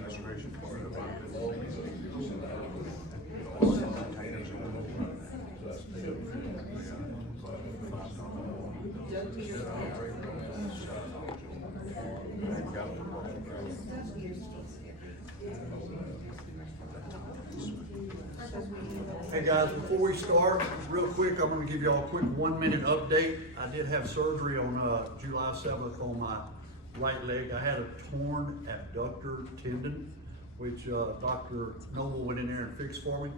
Administration part of Hey guys, before we start, real quick, I'm going to give you all a quick 1-minute update. I did have surgery on July 7th on my right leg. I had a torn abductor tendon, which Dr. Noble went in there and fixed for me.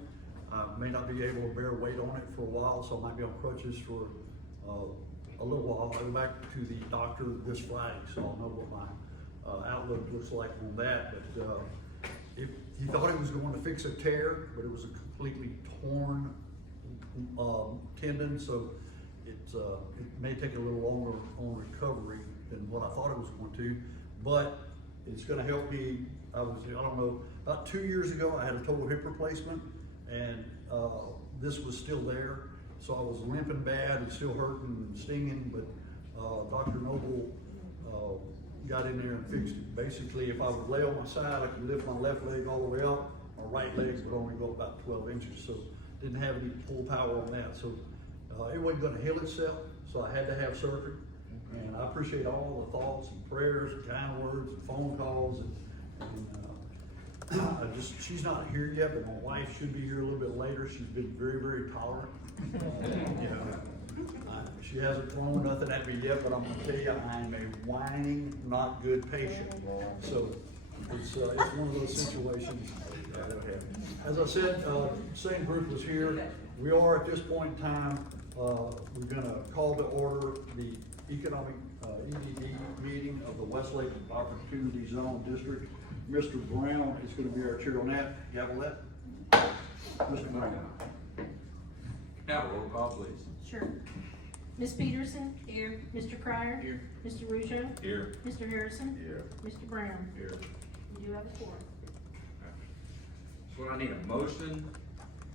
I may not be able to bear weight on it for a while, so I might be on crutches for a little while. I'll go back to the doctor this Friday, so I'll know what my outlook looks like on that. But he thought he was going to fix a tear, but it was a completely torn tendon, so it may take a little longer on recovery than what I thought it was going to, but it's going to help me. I don't know, about 2 years ago, I had a total hip replacement, and this was still there, so I was limping bad and still hurting and stinging, but Dr. Noble got in there and fixed it. Basically, if I would lay on my side, I could lift my left leg all the way up. My right leg would only go about 12 inches, so didn't have any pull power on that. So it wasn't going to heal itself, so I had to have surgery. And I appreciate all the thoughts and prayers and kind words and phone calls. And she's not here yet, but my wife should be here a little bit later. She's been very, very tolerant. She hasn't thrown nothing at me yet, but I'm going to tell you, I'm a whining, not good patient. So it's one of those situations that happen. As I said, same group was here. We are at this point in time, we're going to call to order the economic EDD meeting of the Westlake Opportunity Zone District. Mr. Brown is going to be our chair on that. Gavel that. Mr. Brown. Have a roll call, please. Sure. Ms. Peterson? Here. Mr. Cryer? Here. Mr. Russo? Here. Mr. Harrison? Here. Mr. Brown? Here. You do have a quorum. So I need a motion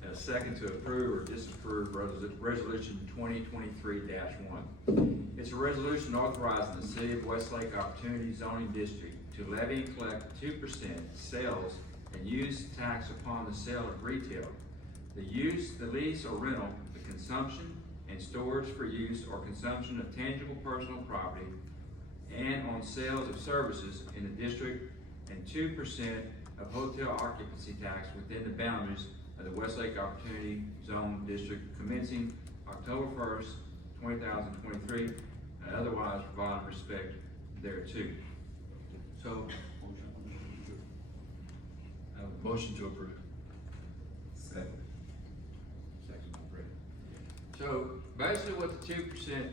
and a second to approve or disapprove resolution 2023-1. It's a resolution authorizing the City of Westlake Opportunity Zoning District to levy and collect 2% sales and use tax upon the sale of retail, the use, the lease or rental, the consumption and storage for use or consumption of tangible personal property, and on sales of services in the district, and 2% of hotel occupancy tax within the boundaries of the Westlake Opportunity Zone District commencing October 1st, 2023, and otherwise provide respect thereto. So, motion to approve. Second. Second, Brett. So basically what the 2%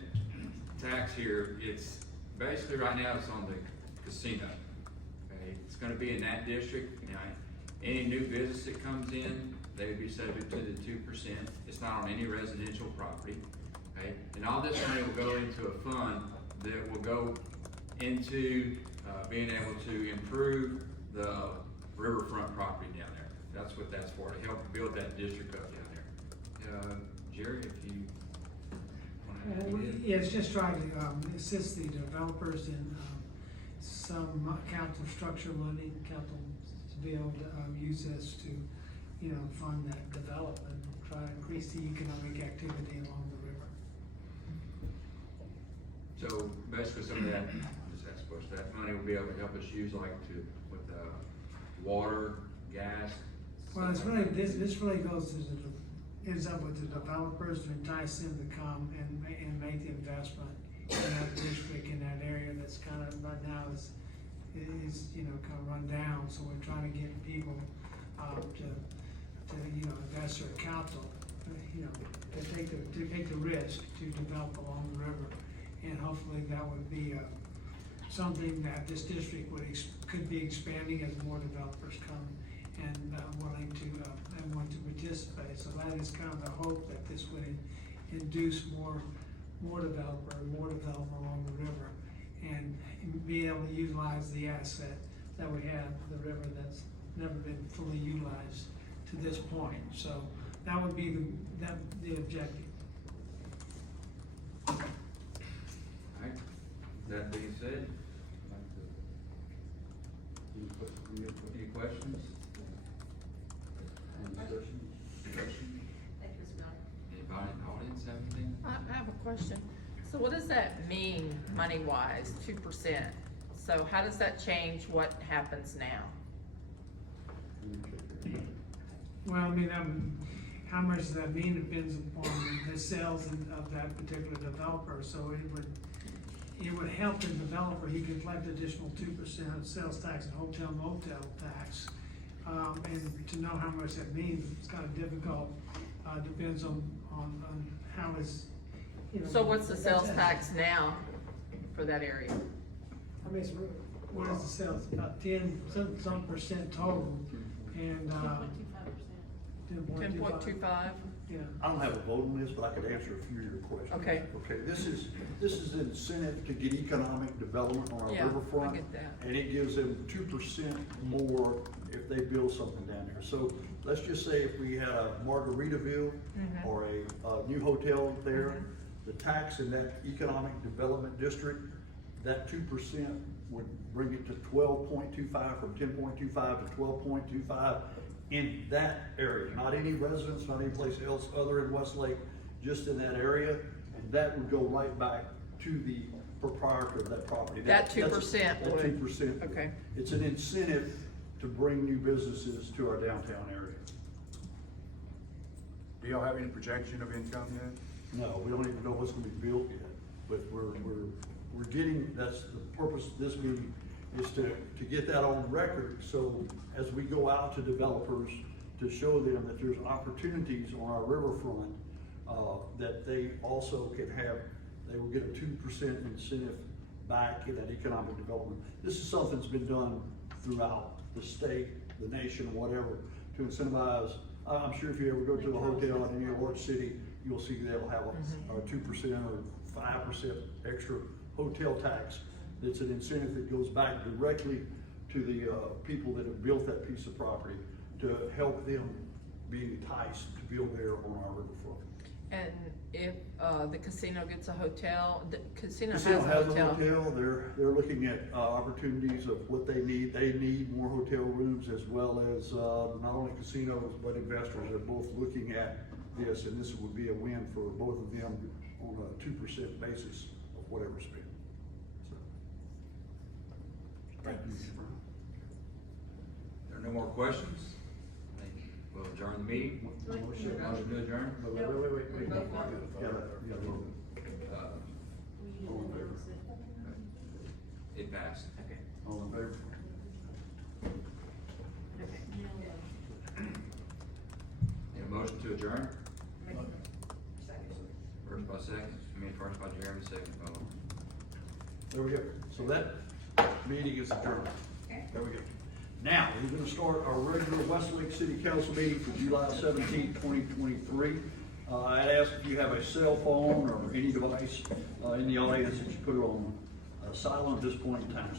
tax here, it's basically right now it's on the casino. Okay, it's gonna be in that district. You know, any new business that comes in, they would be subject to the 2%. It's not on any residential property. Okay, and all this money will go into a fund that will go into being able to improve the riverfront property down there. That's what that's for, to help build that district up down there. Jerry, if you want to. Yeah, it's just trying to assist the developers in some capital structure money, capital to be able to use this to, fund that development, try to increase the economic activity along the river. So basically some of that, that money will be able to help us use with water, gas. Well, it's really, this really goes to ends up with the developers to entice them to come and make the investment in that district, in that area that's kind of, right now is kind of run down. So we're trying to get people to invest their capital, to take the risk to develop along the river. And hopefully that would be something that this district could be expanding as more developers come and willing to and want to participate. So that is kind of the hope, that this would induce more development along the river, and be able to utilize the asset that we have, the river that's never been fully utilized to this point. So that would be the objective. All right. That being said, Any questions? Any discussion? Discussion? Thank you, Mr. Miller. Anybody in the audience have anything? I have a question. So what does that mean, money-wise, 2%? So how does that change what happens now? Well, I mean, how much does that mean depends upon the sales of that particular developer, so it would help the developer, he can collect additional 2% of sales tax and hotel motel tax. And to know how much that means, it's kind of difficult, depends on how his, you know. So what's the sales tax now for that area? I mean, what is the sales, about 10-some percent total, and, 10.25? Yeah. I don't have a vote on this, but I could answer a few of your questions. Okay. Okay, this is an incentive to get economic development on our Yeah, I riverfront. get that. And it gives them 2% more if they build something down there. So let's just say if we had a Margaritaville Mm-hmm. or a new hotel there, the tax in that economic development district, that 2% would bring it to 12.25, from 10.25 to 12.25 in that area, not any residence, not any place else other in Westlake, just in that area. And that would go right back to the proprietor of that property. That That's- 2% That would- 2%. okay. It's an incentive to bring new businesses to our downtown area. Do y'all have any projection of income yet? No, we don't even know what's gonna be built yet, but we're getting, that's the purpose of this meeting, is to get that on record, so as we go out to developers, to show them that there's opportunities on our riverfront, that they also can have, they will get a 2% incentive back in that economic development. This is something that's been done throughout the state, the nation, whatever, to incentivize. I'm sure if you ever go to a hotel in any large city, you'll see they'll have a 2% or 5% extra hotel tax. It's an incentive that goes back directly to the people that have built that piece of property to help them be enticed to build there on our riverfront. And if the casino gets a hotel, the casino has Casino a has a hotel. hotel, they're looking at opportunities of what they need. They need more hotel rooms, as well as not only casinos, but investors are both looking at this, and this would be a win for both of them on a 2% basis of whatever spent. So, thank you, Mr. Brown. There are no more questions? We'll adjourn the meeting. Motion to adjourn? Wait. Vote. Yeah, vote. Will you announce it? It passed. Okay. All in favor? Okay. Need a motion to adjourn? Second. First by Jeremy, second by There we go. So that meeting is adjourned. There we go. Now, we're gonna start our regular Westlake City Council meeting for July 17th, 2023. I'd ask if you have a cell phone or any device in the audience that you put it on silent at this point in time.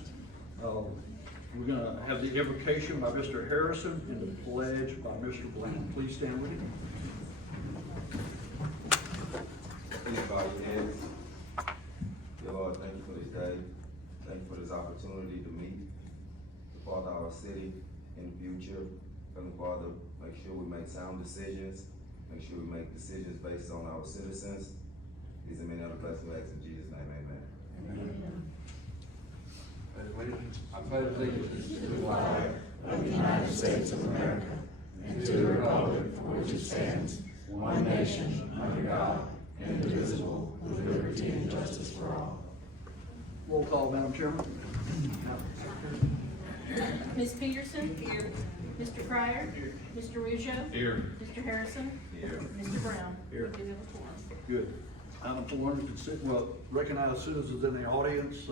We're gonna have the invocation by Mr. Harrison and the pledge by Mr. Bland. Please stand with me. Anybody else? Dear Lord, thank you for this day. Thank you for this opportunity to meet the Father of our city in the future. Heavenly Father, make sure we make sound decisions. Make sure we make decisions based on our citizens. These and many other blessings we ask in Jesus' name, amen. I pledge allegiance to the flag of the United States of America and to the republic for which it stands, one nation, under God, indivisible, with liberty and justice for all. Roll call, Madam Chairman. Ms. Peterson? Here. Mr. Cryer? Here. Mr. Russo? Here. Mr. Harrison? Here. Mr. Brown? Here. We do have a quorum. Good. Item 4, recognize citizens in the audience.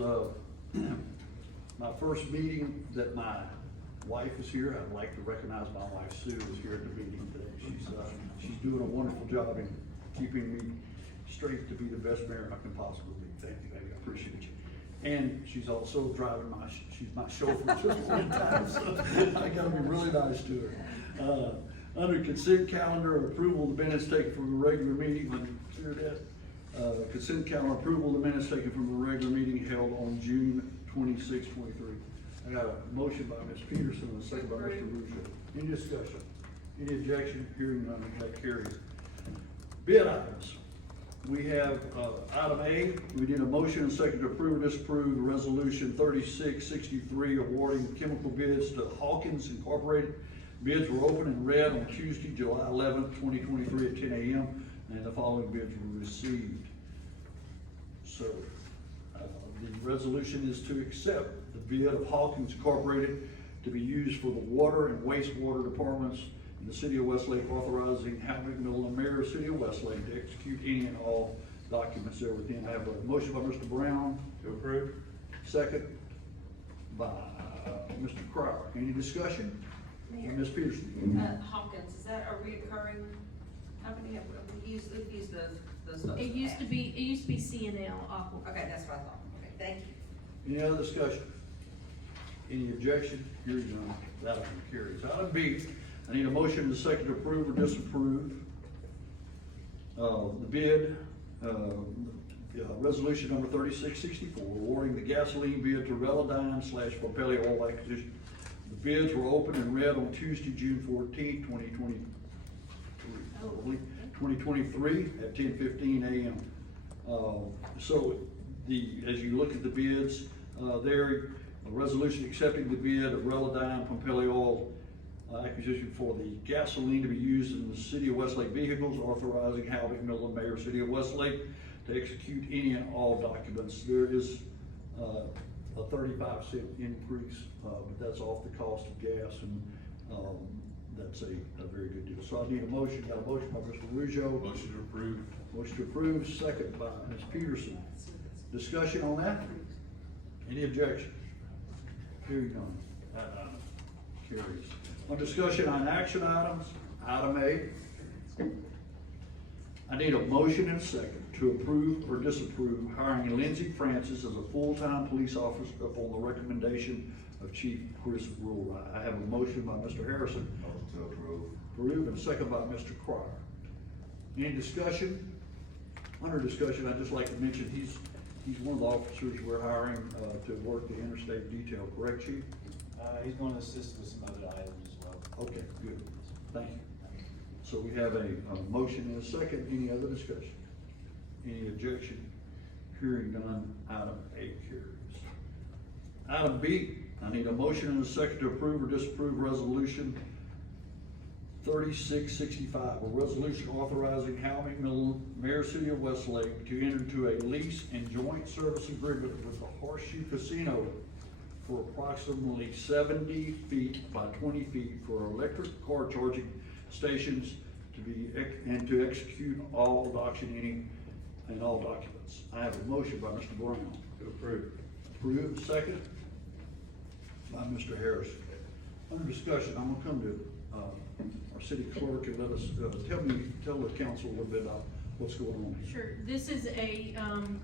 My first meeting that my wife is here, I'd like to recognize my wife Sue is here at the meeting today. She's doing a wonderful job in keeping me straight to be the best mayor I can possibly be. Thank you, baby, I appreciate you. And she's also driving she's my chauffeur just one time, so I gotta be really nice to her. Under consent calendar, approval of the minutes taken from the regular meeting, let me clear that. Consent calendar, approval of the minutes taken from the regular meeting held on June 26, 23. I got a motion by Ms. Peterson and a second by Mr. Russo. Any discussion? Any objection? Hearing none, that carries. Bid items. We have, item A, we need a motion and second to approve or disapprove resolution 3663 awarding chemical bids to Hawkins Incorporated. Bids were opened and read on Tuesday, July 11th, 2023 at 10 a.m. and the following bids were received. So, the resolution is to accept the bid of Hawkins Incorporated to be used for the water and wastewater departments in the city of Westlake, authorizing Howard McMillan, Mayor of the City of Westlake, to execute any and all documents there within. I have a motion by Mr. Brown. To approve? Second by Mr. Crowder. Any discussion? Ms. Peterson? Hawkins, is that a reoccurring company? Have we used those folks? It used to be C&L Aqua. Okay, that's what I thought. Okay, thank you. Any other discussion? Any objection? Hearing none, that item carries. Item B, I need a motion and a second to approve or disapprove the bid, resolution number 3664, awarding the gasoline bid to Relodyne / Propelli Oil Acquisition. The bids were opened and read on Tuesday, June 14, 2023 at 10:15 a.m. So as you look at the bids, there, a resolution accepting the bid of Relodyne Propelli Oil acquisition for the gasoline to be used in the city of Westlake vehicles, authorizing Hal McMillan, Mayor, City of Westlake, to execute any and all documents. There is a 35-cent increase, but that's off the cost of gas, and that's a very good deal. So I need a motion. Got a motion by Mr. Russo. Motion to approve. Motion to approve, second by Ms. Peterson. Discussion on that? Any objection? Hearing none, that item carries. On discussion on action items, item A. I need a motion and a second to approve or disapprove hiring Lindsey Francis as a full-time police officer upon the recommendation of Chief Chris Woolright. I have a motion by Mr. Harrison. Motion to approve. Approve, and a second by Mr. Cryer. Any discussion? Under discussion, I'd just like to mention, he's one of the officers we're hiring, to work the interstate detail, correct, Chief? He's going to assist with some other items as well. Okay, good, thank you. So we have a motion and a second. Any other discussion? Any objection? Hearing none, item A carries. Item B, I need a motion and a second to approve or disapprove resolution 3665, a resolution authorizing Hal McMillan, Mayor, City of Westlake, to enter into a lease and joint service agreement with the Horseshoe Casino for approximately 70 feet by 20 feet for electric car charging stations and to execute all documenting and all documents. I have a motion by Mr. Brown. To approve. Approve, second by Mr. Harrison. Under discussion, I'm gonna come to our city clerk and let us, tell the council a little bit about what's going on here. Sure, this is a,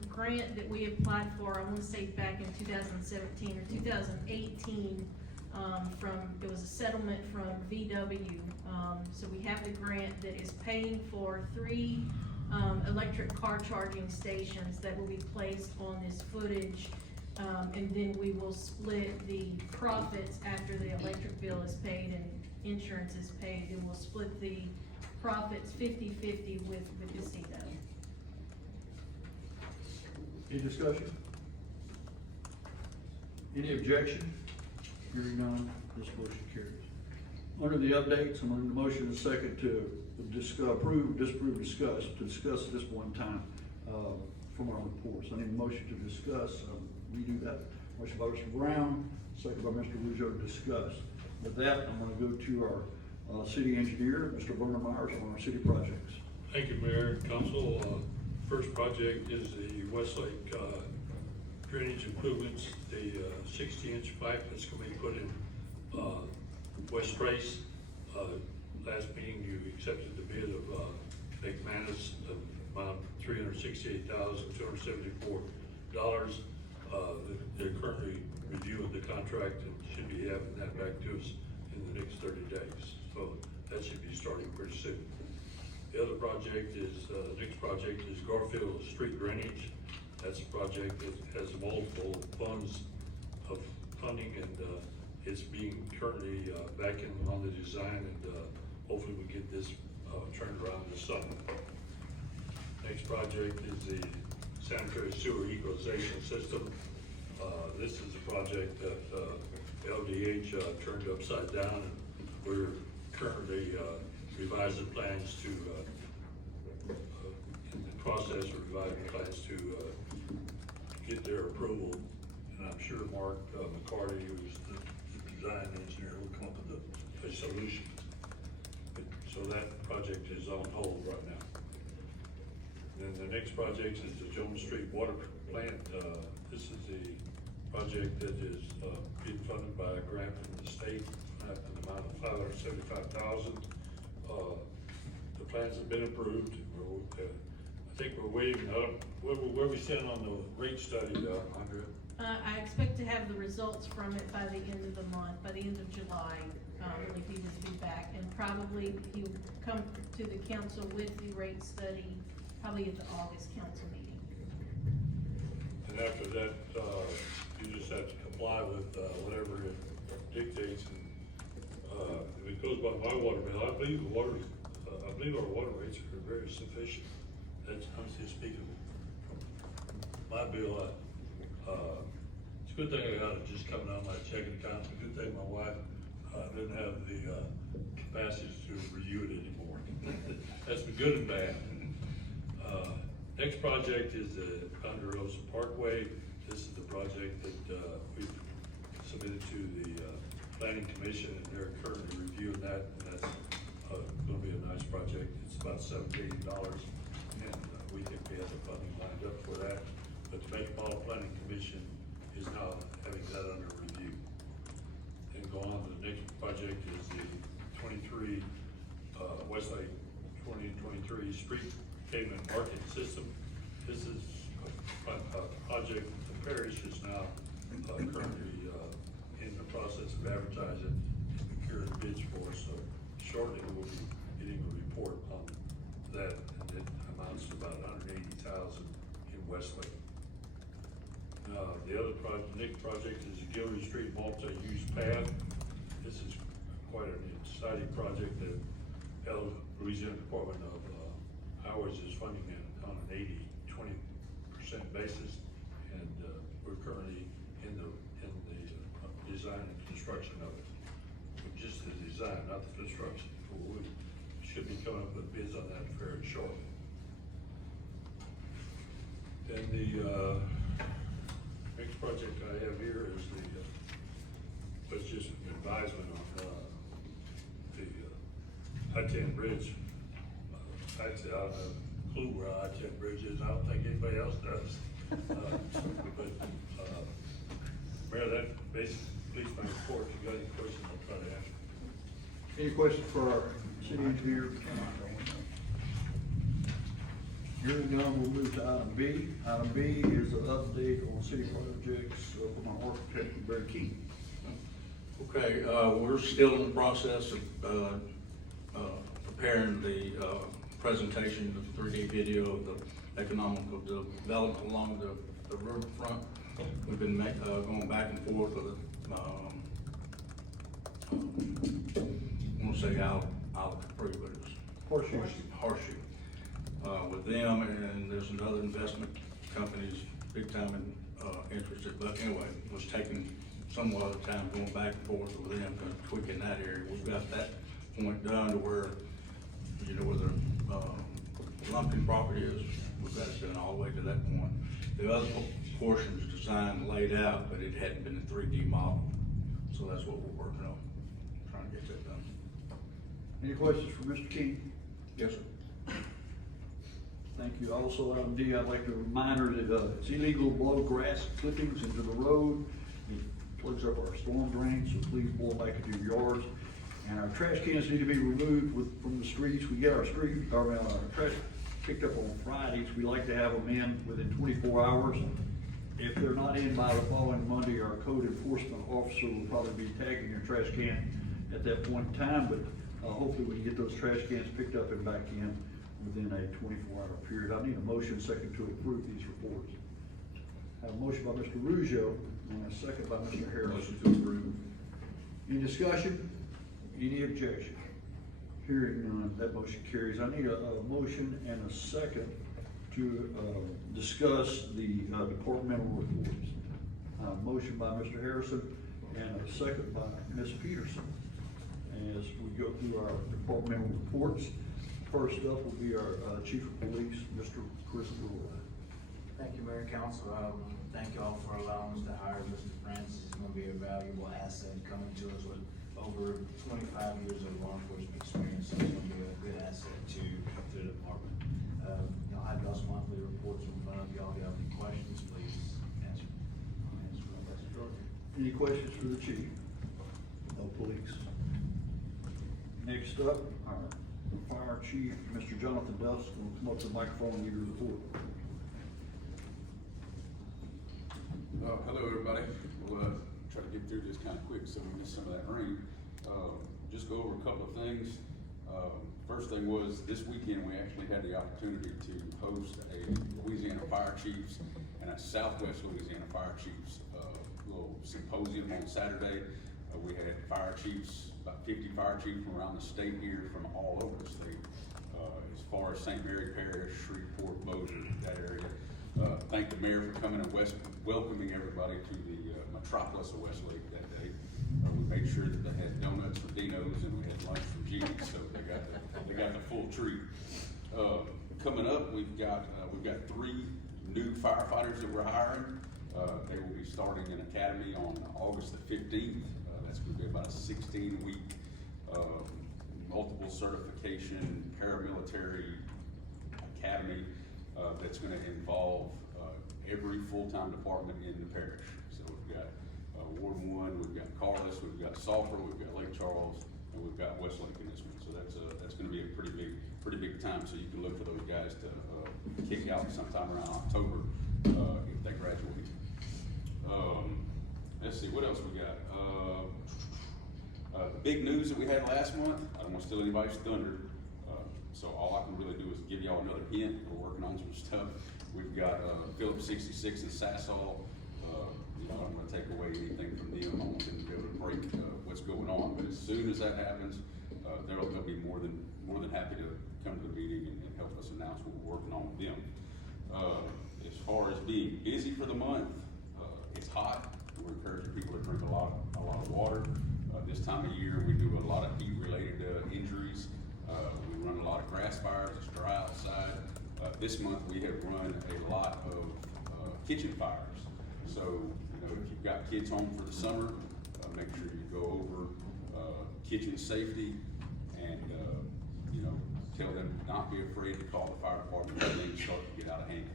grant that we applied for, I wanna say back in 2017 or 2018, it was a settlement from VW. So we have the grant that is paying for 3, electric car charging stations that will be placed on this footage. And then we will split the profits after the electric bill is paid and insurance is paid, and we'll split the profits 50-50 with the casino. Any discussion? Any objection? Hearing none, this motion carries. Under the updates, I'm going to motion and second to approve, disapprove, discuss at this point in time, from our reports. I need a motion to discuss, we do that. Motion by Mr. Brown, second by Mr. Russo to discuss. With that, I'm gonna go to our city engineer, Mr. Vernon Myers, on our city projects. Thank you, Mayor and Council. First project is the Westlake drainage improvements, the 60-inch pipe that's gonna be put in West Trace. Last meeting, you accepted the bid of McManus of amount $368,274. They're currently reviewing the contract and should be having that back to us in the next 30 days. So that should be starting pretty soon. The other project is, next project is Garfield Street Drainage. That's a project that has multiple funds of funding, and, it's being currently, back on the design, and, hopefully we get this, turned around this summer. Next project is the sanitary sewer equalization system. This is a project that, LDH, turned upside down, and we're currently, revising plans to, in the process of revising plans to, get their approval. And I'm sure Mark McCarty, who's the design engineer, will come up with a solution. So that project is on hold right now. Then the next project is the Jones Street Water Plant. This is the project that is, being funded by a grant from the state at an amount of $575,000. The plans have been approved. I think we're waiting, where we stand on the rate study, Andrea? I expect to have the results from it by the end of the month, by the end of July, if he was to be back, and probably he'll come to the council with the rate study, probably at the August council meeting. And after that, you just have to comply with, whatever it dictates, and, if it goes by my water bill, I believe our water rates are very sufficient. That's honestly speaking, my bill, it's a good thing I got it just coming out of my checking account. It's a good thing my wife, didn't have the, capacity to review it anymore. That's been good and bad. Next project is the Ponderosa Parkway. This is the project that, we've submitted to the, Planning Commission, and they're currently reviewing that, and that's, gonna be a nice project. It's about $70 to $80, and, we think we have the funding lined up for that. But the Metropolitan Planning Commission is now having that under review. And go on to the next project is the 23, Westlake 2023 Street Pavement Marking System. This is a project the parish is now, currently, in the process of advertising and procuring bids for, so shortly we'll be getting a report on that, and it amounts to about $180,000 in Westlake. The other next project is the Gilroy Street multi-use path. This is quite an exciting project that Louisiana Department of Highways is funding it on an 80-20% basis, and we're currently in the design and construction of it. Just the design, not the construction. We should be coming up with bids on that very shortly. Then the next project I have here is it's just an advisement on the I-10 bridge. Actually, I don't have a clue where I-10 bridge is. I don't think anybody else does. Mayor, that basically completes my report. If you got any questions, I'll try to answer. Any questions for our city engineer? Hearing none, we'll move to item B. Item B is an update on city projects from our architect, Barry King. Okay, we're still in the process of preparing the presentation of 3D video of the economical development along the riverfront. We've been going back and forth with I won't say how free, but it's Horseshoe. With them, and there's another investment companies big time interested. But anyway, it was taking somewhat of time going back and forth with them, kind of tweaking that area. We've got that point done to where, you know, where the Lumpkin property is. We've got it done all the way to that point. The other portion is designed, laid out, but it hadn't been a 3D model. So that's what we're working on, trying to get that done. Any questions for Mr. King? Yes, sir. Thank you. Also, item D, I'd like to remind her that it's illegal to blow grass clippings into the road. It plugs up our storm drains, so please blow back into your yards. And our trash cans need to be removed from the streets. We get our trash picked up on Fridays. We like to have them in within 24 hours. If they're not in by the following Monday, our code enforcement officer will probably be tagging your trash can at that point in time, but hopefully we can get those trash cans picked up and back in within a 24-hour period. I need a motion second to approve these reports. I have a motion by Mr. Ruggio. And a second by Mr. Harrison. Motion to approve. Any discussion? Any objection? Hearing none, that motion carries. I need a motion and a second to, discuss the, departmental reports. Motion by Mr. Harrison and a second by Ms. Peterson. As we go through our departmental reports, first up will be our, Chief of Police, Mr. Chris Brewer. Thank you, Mayor Council. Thank you all for allowing us to hire Mr. Francis. He's gonna be a valuable asset coming to us with over 25 years of law enforcement experience. So he's gonna be a good asset to the department. I have y'all's monthly reports in front of y'all. If you have any questions, please answer. Any questions for the chief of police? Next up, our fire chief, Mr. Jonathan Duff, will come up to the microphone and give your report. Hello, everybody. We'll try to get through this kind of quick so we miss some of that rain. Just go over a couple of things. First thing was, this weekend we actually had the opportunity to host a Louisiana Fire Chiefs and a Southwest Louisiana Fire Chiefs little symposium on Saturday. We had fire chiefs, about 50 fire chiefs from around the state here, from all over the state, as far as St. Mary Parish, Shreveport, Bossier, that area. Thank the mayor for coming and welcoming everybody to the metropolis of Westlake that day. We made sure that they had donuts for Dino's and we had lunch for Jeannie's, so they got the full treat. Coming up, we've got 3 new firefighters that we're hiring. They will be starting an academy on August the 15th. That's going to be about a 16-week multiple certification paramilitary academy that's going to involve every full-time department in the parish. So we've got Ward 1, we've got Carlos, we've got Sulphur, we've got Lake Charles, and we've got Westlake in this one. So that's going to be a pretty big time. So you can look for those guys to kick out sometime around October if they graduate. Let's see, what else we got? The big news that we had last month, I don't want to steal anybody's thunder, so all I can really do is give y'all another hint. We're working on some stuff. We've got Phillips 66 and Sasol. I don't want to take away anything from them. I want them to be able to break what's going on. But as soon as that happens, they'll be more than happy to come to the meeting and help us announce what we're working on with them. As far as being busy for the month, it's hot. We're encouraging people to drink a lot of water. This time of year, we do a lot of heat-related injuries. We run a lot of grass fires. It's dry outside. This month, we have run a lot of kitchen fires. So, if you've got kids home for the summer, make sure you go over kitchen safety and tell them to not be afraid to call the fire department when things start to get out of hand.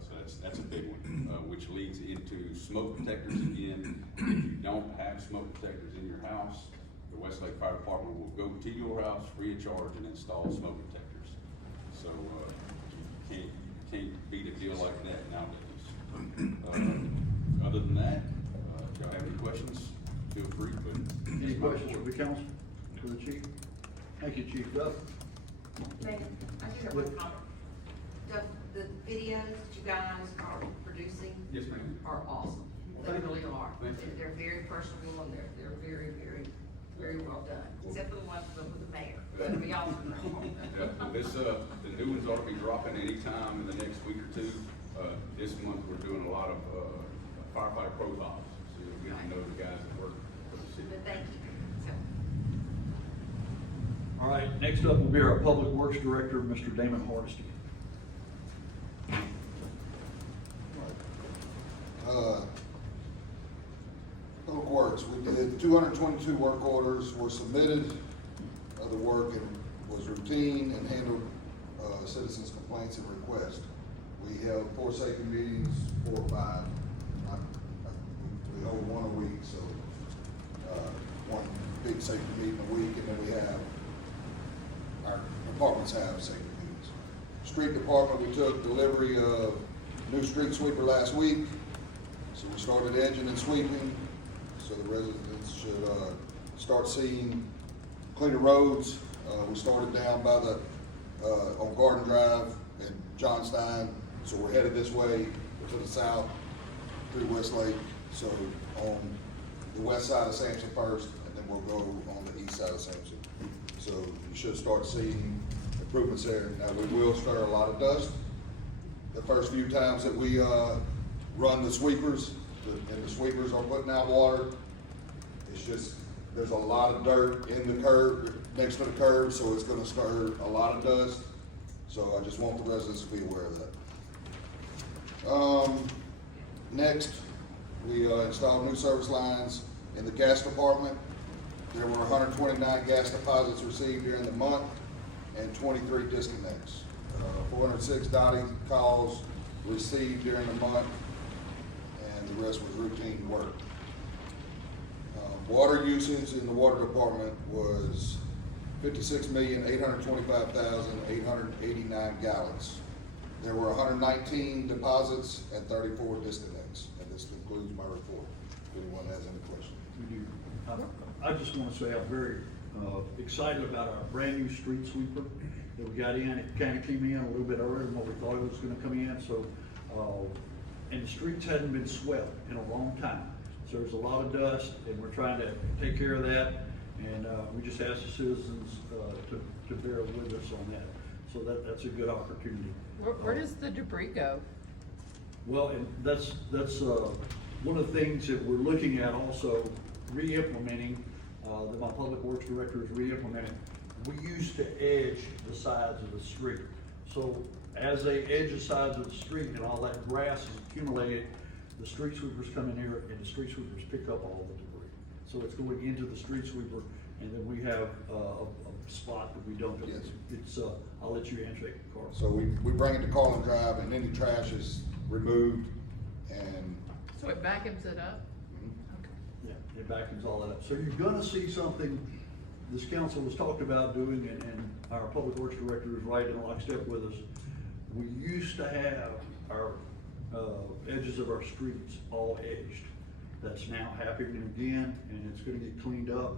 So that's a big one, which leads into smoke detectors again. If you don't have smoke detectors in your house, the Westlake Fire Department will go to your house free of charge and install smoke detectors. So you can't beat a deal like that nowadays. Other than that, if y'all have any questions, feel free. Any questions for the council, for the chief? Thank you, Chief Duff. Megan, I do have one comment. The videos that you guys are producing Yes, ma'am. are awesome. They really are. Thank you. They're very personal and they're very, very, very well done, except for the ones with the mayor. That'd be awesome. Yeah, the new ones ought to be dropping anytime in the next week or two. This month, we're doing a lot of firefighter profiles, so you'll get to know the guys that work for the city. But thank you. So, All right, next up will be our Public Works Director, Mr. Damon Hardesty. Public Works, we did 222 work orders, were submitted. Other work was routine and handled citizens' complaints and requests. We held 4 safety meetings, 4 or 5. We hold 1 a week, so one big safety meeting a week, and then we have, our departments have safety meetings. Street department, we took delivery of new street sweeper last week. So we started edging and sweeping, so the residents should start seeing cleaner roads. We started down by on Garden Drive and Johnstein, so we're headed this way to the south through Westlake So on the west side of Sampson first, and then we'll go on the east side of Sampson. So you should start seeing improvements there. Now, we will stir a lot of dust. The first few times that we, run the sweepers, and the sweepers are putting out water, it's just, there's a lot of dirt in the curb, next to the curb, so it's gonna stir a lot of dust. So I just want the residents to be aware of that. Next, we installed new service lines in the gas department. There were 129 gas deposits received during the month and 23 disconnects. 406 dotting calls received during the month, and the rest was routine work. Water usage in the water department was 56,825,889 gallons. There were 119 deposits and 34 disconnects, and this concludes my report. If anyone has any questions. I just want to say I'm very excited about our brand new street sweeper that we got in. It kind of came in a little bit earlier than what we thought it was going to come in. So, and the streets hadn't been swept in a long time. So there's a lot of dust, and we're trying to take care of that. And we just ask the citizens to bear with us on that. So that's a good opportunity. Where does the debris go? Well, and that's one of the things that we're looking at also re-implementing, that my public works director is re-implementing. We used to edge the sides of the street. So as they edge the sides of the street and all that grass is accumulated, the street sweepers come in here and the street sweepers pick up all the debris. So it's going into the street sweeper, and then we have a spot that we dump it. Yes. It's I'll let you answer it, Carl. So we bring it to Carlin Drive, and any trash is removed, and So it vacuums it up? Yeah, it vacuums all that up. So you're gonna see something this council was talked about doing, and our public works director is right in lockstep with us. We used to have our edges of our streets all edged. That's now happening again, and it's gonna get cleaned up.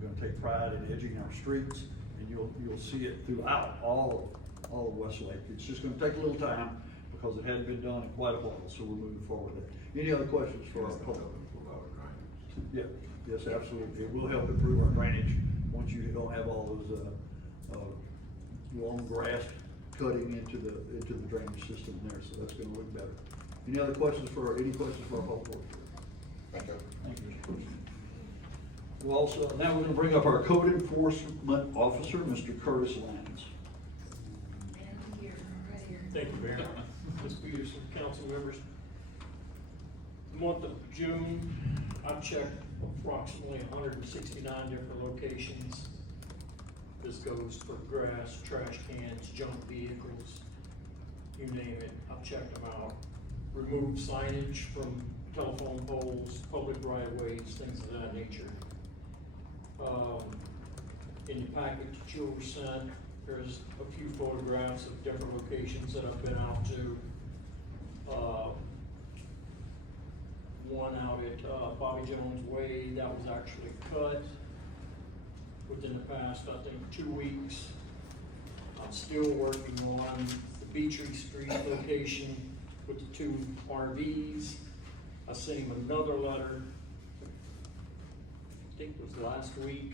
We're gonna take pride in edging our streets, and you'll see it throughout all of Westlake. It's just gonna take a little time because it hadn't been done in quite a while, so we're moving forward there. Any other questions for our public? Yeah, yes, absolutely. It will help improve our drainage once you don't have all those long grass cutting into the drainage system there, so that's gonna look better. Any questions for our public works? thank you. Thank you, Mr. President. Well, also, now we're gonna bring up our code enforcement officer, Mr. Curtis Lyons. Thank you, Mayor. Ms. Peterson, council members. The month of June, I've checked approximately 169 different locations. This goes for grass, trash cans, junk vehicles, you name it, I've checked them out. Removed signage from telephone poles, public right-of-ways, things of that nature. In the package that you were sent, there's a few photographs of different locations that I've been out to. One out at Bobby Jones Way, that was actually cut within the past, I think, 2 weeks. I'm still working on the Beatree Street location with the 2 RVs. I sent him another letter, I think it was last week.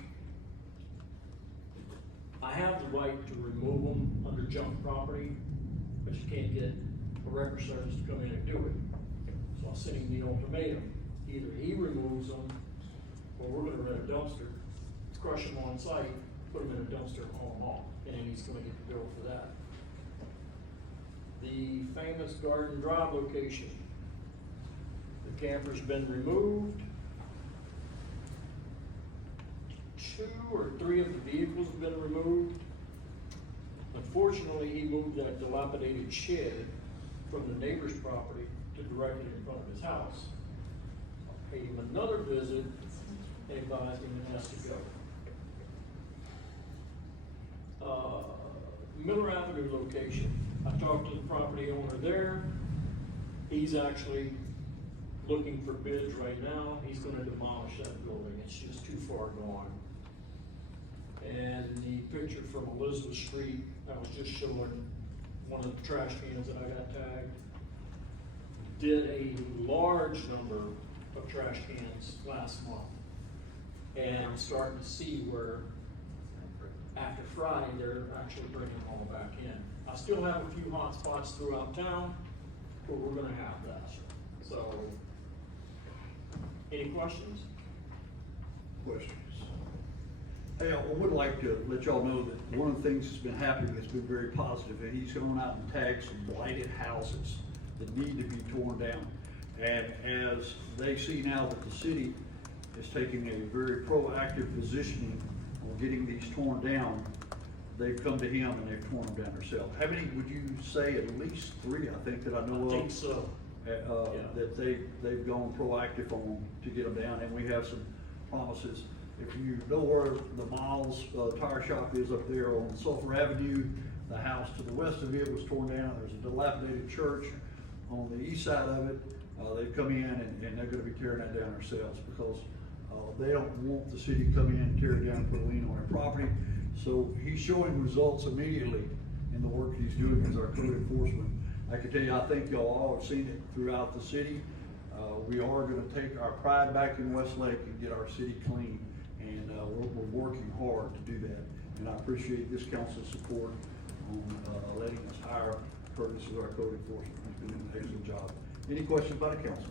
I have the right to remove them under junk property, but you can't get a record service to come in and do it. So I sent him the ultimatum, either he removes them, or we're gonna rent a dumpster, crush them on site, put them in a dumpster and haul them off, and then he's gonna get the bill for that. The famous Garden Drive location, the camper's been removed. 2 or 3 of the vehicles have been removed. Unfortunately, he moved that dilapidated shed from the neighbor's property to directly in front of his house. I paid him another visit and advised him it has to go. Miller Avenue location, I talked to the property owner there. He's actually looking for bids right now. He's gonna demolish that building, it's just too far gone. And the picture from Elizabeth Street, I was just showing one of the trash cans that I got tagged, did a large number of trash cans last month. And I'm starting to see where after Friday, they're actually bringing them all back in. I still have a few hot spots throughout town, but we're gonna have that. So, any questions? Questions? Hey, I would like to let y'all know that one of the things that's been happening that's been very positive, and he's gone out and tagged some blighted houses that need to be torn down. And as they see now that the city is taking a very proactive position on getting these torn down, they've come to him and they've torn them down themselves. How many would you say? At least 3, I think, that I know of. I think so. That they've gone proactive on to get them down, and we have some promises. If you know where the Miles Tire Shop is up there on Sulphur Avenue, the house to the west of it was torn down. There's a dilapidated church on the east side of it. They've come in and they're gonna be tearing that down themselves because they don't want the city to come in and tear it down and put a lien on their property. So he's showing results immediately in the work he's doing as our code enforcement. I can tell you, I think y'all all have seen it throughout the city. We are gonna take our pride back in Westlake and get our city clean. And we're working hard to do that. And I appreciate this council's support on letting us hire Curtis as our code enforcement. He's been doing an excellent job. Any questions by the council?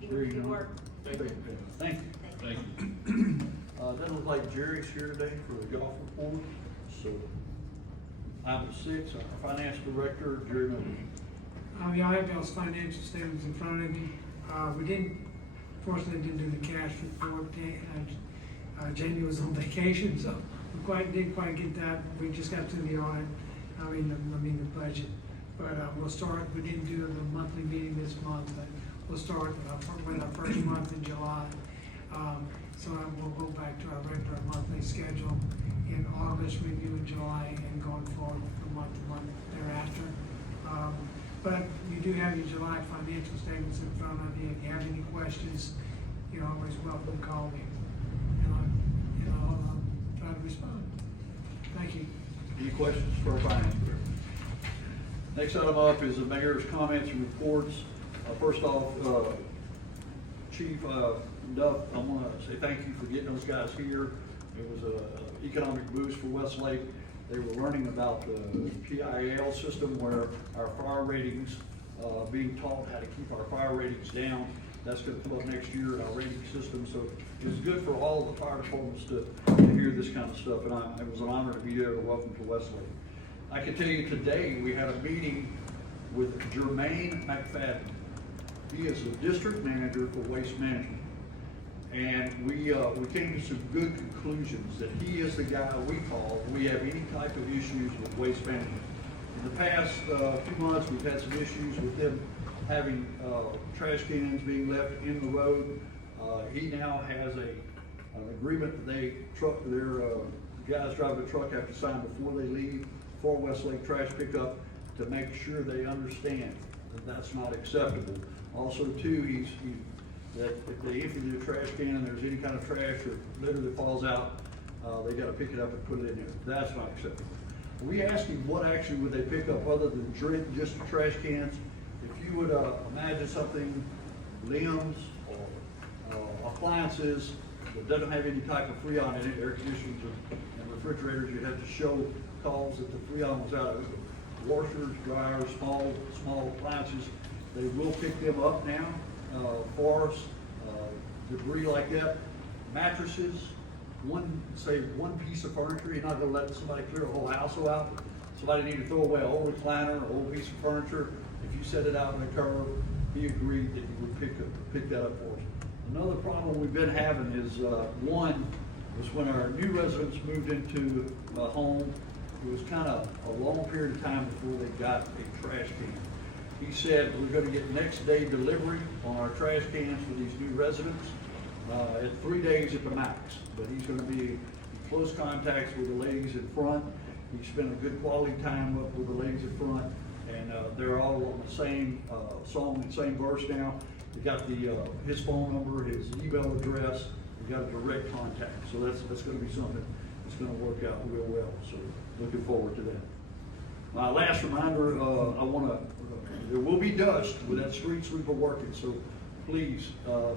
Keep up the good work. Thank you. Thank you. Thank you. Doesn't look like Jerry's here today for the golf report, so item 6, our finance director, Jerry Miller. Yeah, I have y'all's financial statements in front of me. Fortunately, didn't do the cash report. Jamie was on vacation, so we didn't quite get that. We just got through the audit, the budget. But we'll start, we didn't do the monthly meeting this month, but we'll start with our first month in July. So we'll go back to our regular monthly schedule in August, review in July, and going forward from month to month thereafter. But you do have your July financial statements in front of you. If you have any questions, you're always welcome to call me. And I'll try to respond. Thank you. Any questions for our finance director? Next item up is the mayor's comments and reports. First off, Chief Duff, I want to say thank you for getting those guys here. It was an economic boost for Westlake. They were learning about the PIL system where our fire ratings, being taught how to keep our fire ratings down. That's going to come up next year in our rating system. So it's good for all the fire departments to hear this kind of stuff. And it was an honor to be there to welcome to Westlake. I can tell you today we had a meeting with Jermaine McFadden. He is the district manager for waste management. And we came to some good conclusions that he is the guy we call when we have any type of issues with waste management. In the past few months, we've had some issues with them having trash cans being left in the road. He now has an agreement that their guys driving the truck have to sign before they leave for Westlake trash pickup to make sure they understand that that's not acceptable. Also, too, that if they empty their trash can and there's any kind of trash or litter that falls out, they got to pick it up and put it in there. That's not acceptable. We asked him what action would they pick up other than just the trash cans. If you would imagine something, limbs or appliances that doesn't have any type of freon in it, air conditioners and refrigerators, you'd have to show calls that the freon was out of it. Washers, dryers, small appliances, they will pick them up now for us. Debris like that, mattresses, one piece of furniture. You're not going to let somebody clear a whole house out. Somebody need to throw away an old recliner, an old piece of furniture. If you set it out in the curb, he agreed that he would pick that up for us. Another problem we've been having is one was when our new residents moved into a home. It was kind of a long period of time before they got a trash can. He said we're going to get next day delivery on our trash cans for these new residents at 3 days at the max. But he's going to be in close contacts with the ladies in front. He spent a good quality time up with the ladies in front, and they're all on the same song and same verse now. We got his phone number, his email address. We got a direct contact. So that's going to be something that's going to work out real well. So looking forward to that. My last reminder, there will be dust with that street sweeper working, so please,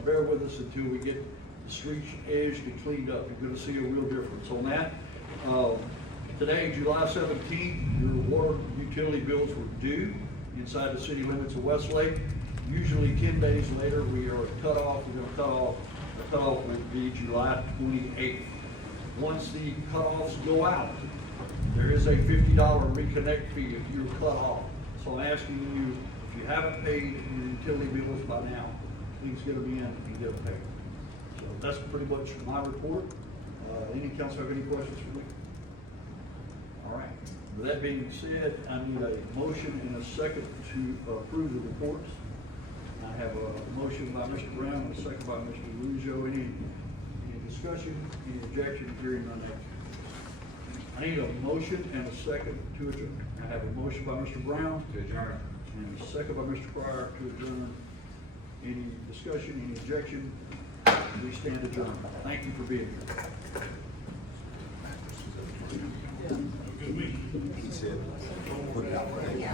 bear with us until we get the streets edged and cleaned up. You're gonna see a real difference on that. Today, July 17th, your water utility bills were due inside the city limits of Westlake. Usually 10 days later, we are cut off. We're gonna cut off. The cutoff would be July 28th. Once the cutoffs go out, there is a $50 reconnect fee if you're cut off. So I'm asking you, if you haven't paid your utility bills by now, please get them in and get them paid. So that's pretty much my report. Any council have any questions for me? All right. With that being said, I need a motion and a second to approve the reports. I have a motion by Mr. Brown and a second by Mr. Rujo. Any discussion, any objection, hearing none? I need a motion and a second to adjourn. I have a motion by Mr. Brown. To adjourn. And a second by Mr. Pryor to adjourn. Any discussion, any objection? We stand adjourned. Thank you for being here. Good week. He said, put it out for 8.